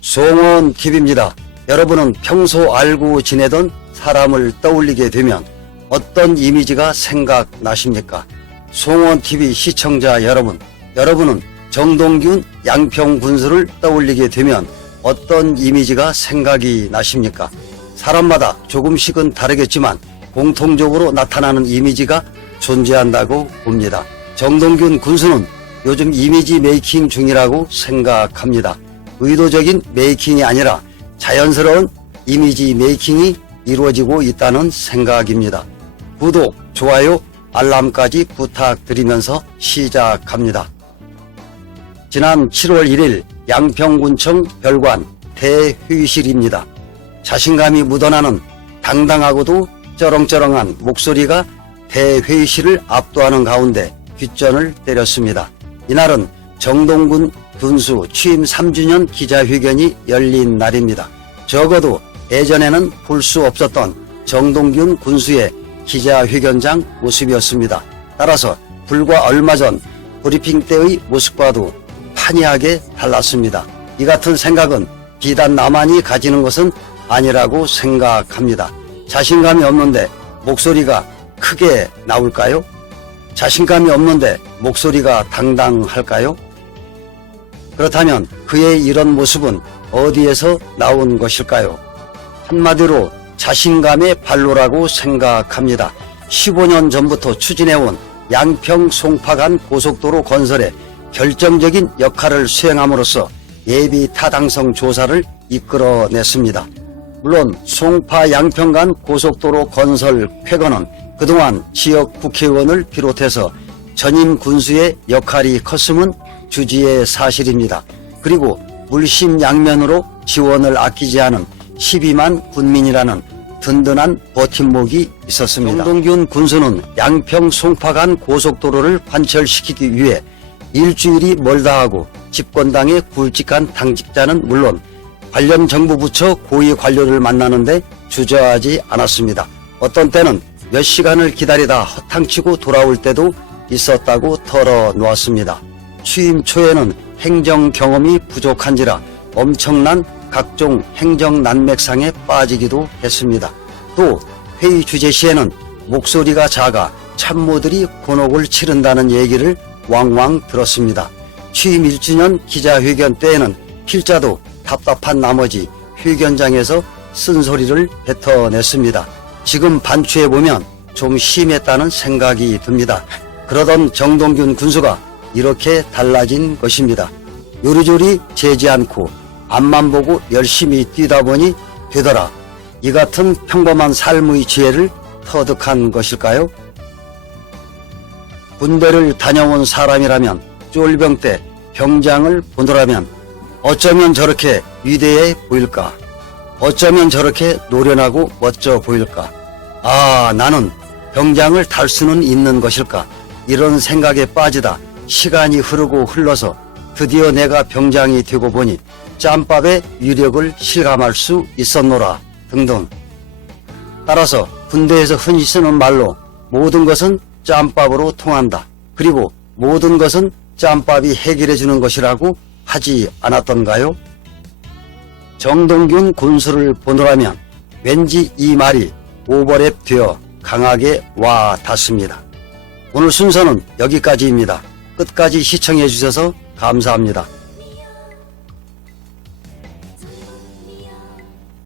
송원 TV입니다. 여러분은 평소 알고 지내던 사람을 떠올리게 되면 어떤 이미지가 생각나십니까? 송원 TV 시청자 여러분, 여러분은 정동균 양평 군수를 떠올리게 되면 어떤 이미지가 생각이 나십니까? 사람마다 조금씩은 다르겠지만 공통적으로 나타나는 이미지가 존재한다고 봅니다. 정동균 군수는 요즘 이미지 메이킹 중이라고 생각합니다. 의도적인 메이킹이 아니라 자연스러운 이미지 메이킹이 이루어지고 있다는 생각입니다. 구독, 좋아요, 알람까지 부탁드리면서 시작합니다. 지난 7월 1일 양평군청 별관 대회의실입니다. 자신감이 묻어나는 당당하고도 쩌렁쩌렁한 목소리가 대회의실을 압도하는 가운데 귓전을 때렸습니다. 이날은 정동군 군수 취임 3주년 기자회견이 열린 날입니다. 적어도 예전에는 볼 수 없었던 정동균 군수의 기자회견장 모습이었습니다. 따라서 불과 얼마 전 브리핑 때의 모습과도 판이하게 달랐습니다. 이 같은 생각은 비단 나만이 가지는 것은 아니라고 생각합니다. 자신감이 없는데 목소리가 크게 나올까요? 자신감이 없는데 목소리가 당당할까요? 그렇다면 그의 이런 모습은 어디에서 나온 것일까요? 한마디로 자신감의 발로라고 생각합니다. 15년 전부터 추진해온 양평 송파간 고속도로 건설에 결정적인 역할을 수행함으로써 예비 타당성 조사를 이끌어냈습니다. 물론 송파 양평 간 고속도로 건설 쾌거는 그동안 지역 국회의원을 비롯해서 전임 군수의 역할이 컸음은 주지의 사실입니다. 그리고 물심양면으로 지원을 아끼지 않은 12만 군민이라는 든든한 버팀목이 있었습니다. 정동균 군수는 양평 송파 간 고속도로를 관철시키기 위해 일주일이 멀다 하고 집권당의 굵직한 당직자는 물론 관련 정부 부처 고위 관료를 만나는데 주저하지 않았습니다. 어떤 때는 몇 시간을 기다리다 허탕치고 돌아올 때도 있었다고 털어놓았습니다. 취임 초에는 행정 경험이 부족한지라 엄청난 각종 행정 난맥상에 빠지기도 했습니다. 또 회의 주제 시에는 목소리가 작아 참모들이 곤혹을 치른다는 얘기를 왕왕 들었습니다. 취임 1주년 기자회견 때에는 필자도 답답한 나머지 회견장에서 쓴소리를 뱉어냈습니다. 지금 반추해보면 좀 심했다는 생각이 듭니다. 그러던 정동균 군수가 이렇게 달라진 것입니다. 요리조리 재지 않고 앞만 보고 열심히 뛰다 보니 되더라. 이 같은 평범한 삶의 지혜를 터득한 것일까요? 군대를 다녀온 사람이라면 쫄병 때 병장을 보더라면 어쩌면 저렇게 위대해 보일까? 어쩌면 저렇게 노련하고 멋져 보일까? 아, 나는 병장을 탈 수는 있는 것일까? 이런 생각에 빠지다 시간이 흐르고 흘러서 드디어 내가 병장이 되고 보니 짬밥의 위력을 실감할 수 있었노라 등등. 따라서 군대에서 흔히 쓰는 말로 모든 것은 짬밥으로 통한다. 그리고 모든 것은 짬밥이 해결해 주는 것이라고 하지 않았던가요? 정동균 군수를 보노라면 왠지 이 말이 오버랩 되어 강하게 와 닿습니다. 오늘 순서는 여기까지입니다. 끝까지 시청해 주셔서 감사합니다.